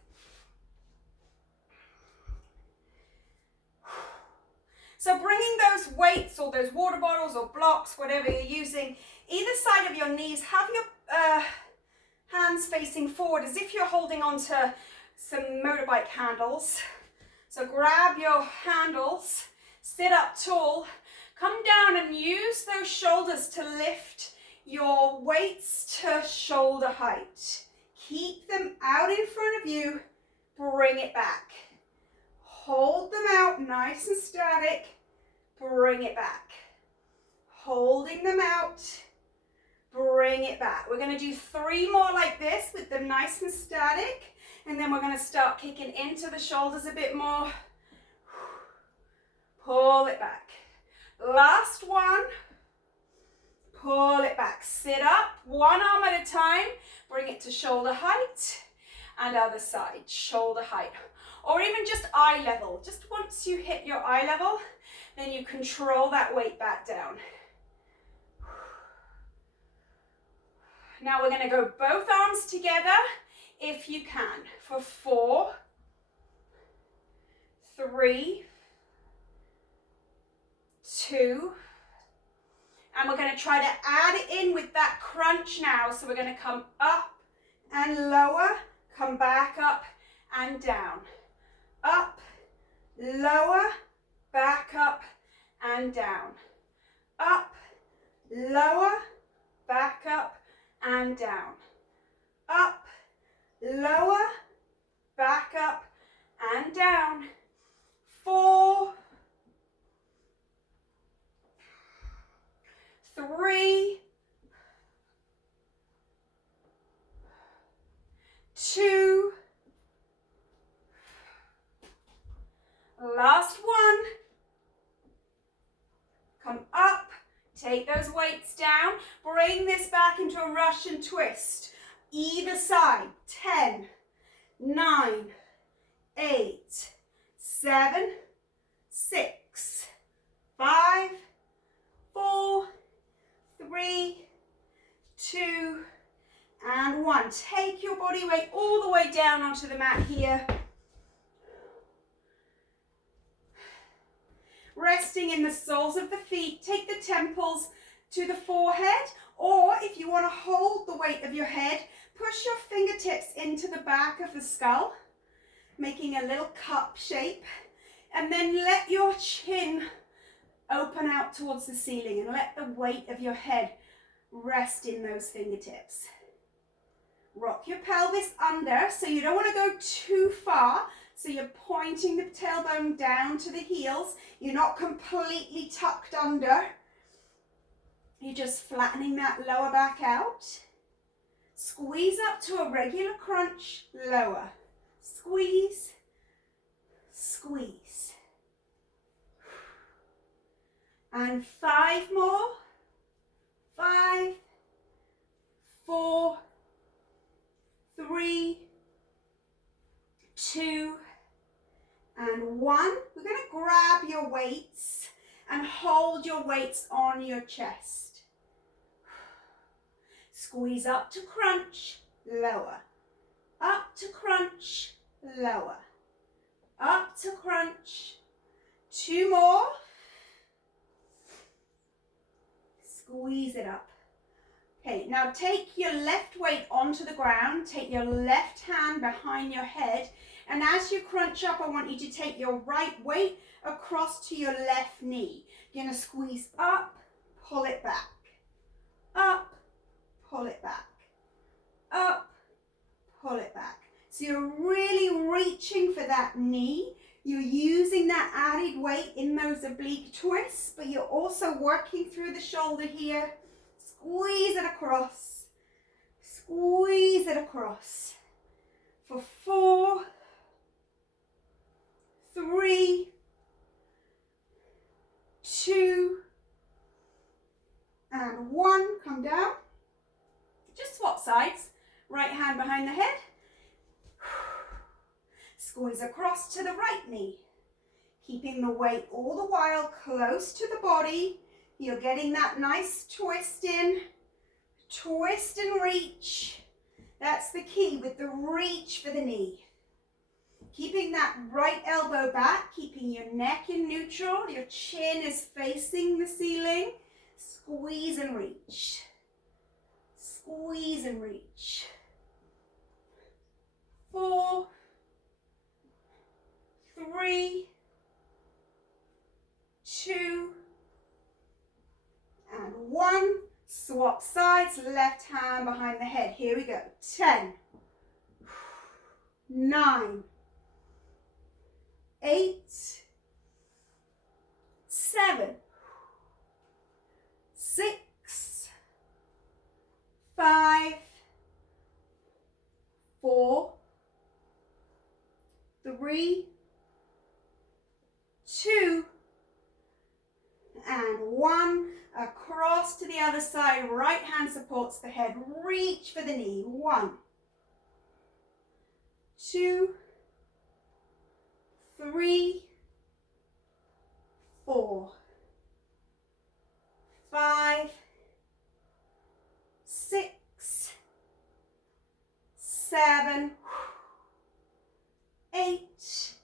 So bringing those weights or those water bottles or blocks, whatever you're using, either side of your knees, have your hands facing forward as if you're holding onto some motorbike handles. So grab your handles, sit up tall, come down and use those shoulders to lift your weights to shoulder height. Keep them out in front of you, bring it back. Hold them out nice and static, bring it back. Holding them out, bring it back. We're going to do 3 more like this with them nice and static, and then we're going to start kicking into the shoulders a bit more. Pull it back. Last one. Pull it back. Sit up, one arm at a time. Bring it to shoulder height, and other side, shoulder height. Or even just eye level. Just once you hit your eye level, then you control that weight back down. Now we're going to go both arms together if you can for 4, 3, 2, and we're going to try to add it in with that crunch now. So we're going to come up and lower, come back up and down. Up, lower, back up and down. Up, lower, back up and down. Up, lower, back up and down. 4, 3, 2, last one. Come up, take those weights down, bring this back into a Russian twist. Either side, 10, 9, 8, 7, 6, 5, 4, 3, 2, and 1. Take your body weight all the way down onto the mat here. resting in the soles of the feet. Take the temples to the forehead, or if you want to hold the weight of your head, push your fingertips into the back of the skull, making a little cup shape, and then let your chin open out towards the ceiling and let the weight of your head rest in those fingertips. Rock your pelvis under, so you don't want to go too far, so you're pointing the tailbone down to the heels. You're not completely tucked under. You're just flattening that lower back out. Squeeze up to a regular crunch, lower. Squeeze, squeeze. And 5 more. 5, 4, 3, 2, and 1. We're going to grab your weights and hold your weights on your chest. Squeeze up to crunch, lower. Up to crunch, lower. Up to crunch. 2 more. Squeeze it up. Okay, now take your left weight onto the ground. Take your left hand behind your head. And as you crunch up, I want you to take your right weight across to your left knee. You're going to squeeze up, pull it back. Up, pull it back. Up, pull it back. So you're really reaching for that knee. You're using that added weight in those oblique twists, but you're also working through the shoulder here. Squeeze it across. Squeeze it across. For 4, 3, 2, and 1. Come down. Just swap sides. Right hand behind the head. Squeeze across to the right knee. Keeping the weight all the while close to the body. You're getting that nice twist in. Twist and reach. That's the key with the reach for the knee. Keeping that right elbow back, keeping your neck in neutral. Your chin is facing the ceiling. Squeeze and reach. Squeeze and reach. 4, 3, 2, and 1. Swap sides, left hand behind the head. Here we go. 10, 9, 8, 7, 6, 5, 4, 3, 2, and 1. Across to the other side. Right hand supports the head. Reach for the knee. 1, 2, 3, 4, 5, 6, 7, 8,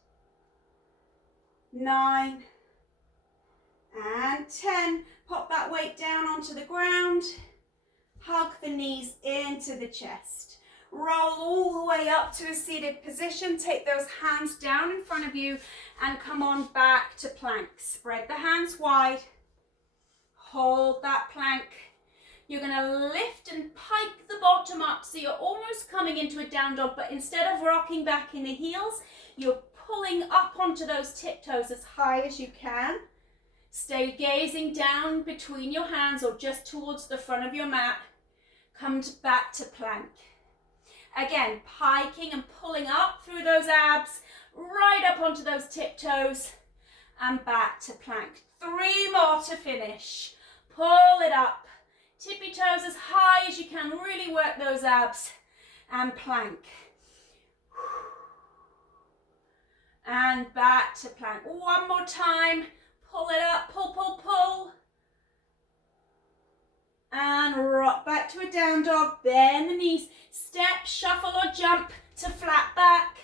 9, and 10. Pop that weight down onto the ground. Hug the knees into the chest. Roll all the way up to a seated position. Take those hands down in front of you and come on back to plank. Spread the hands wide. Hold that plank. You're going to lift and pike the bottom up, so you're almost coming into a down dog, but instead of rocking back in the heels, you're pulling up onto those tiptoes as high as you can. Stay gazing down between your hands or just towards the front of your mat. Come back to plank. Again, piking and pulling up through those abs, right up onto those tiptoes, and back to plank. 3 more to finish. Pull it up. Tippy toes as high as you can. Really work those abs. And plank. And back to plank. 1 more time. Pull it up. Pull, pull, pull. And rock back to a down dog. Bend the knees. Step, shuffle or jump to flat back.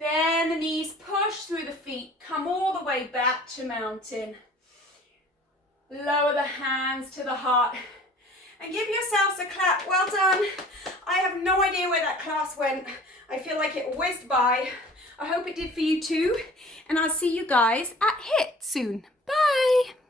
Bend the knees. Push through the feet. feet. Come all the way back to mountain. Lower the hands to the heart. And give yourselves a clap. Well done. I have no idea where that class went. I feel like it whizzed by. I hope it did for you too. And I'll see you guys at HIIT soon. Bye.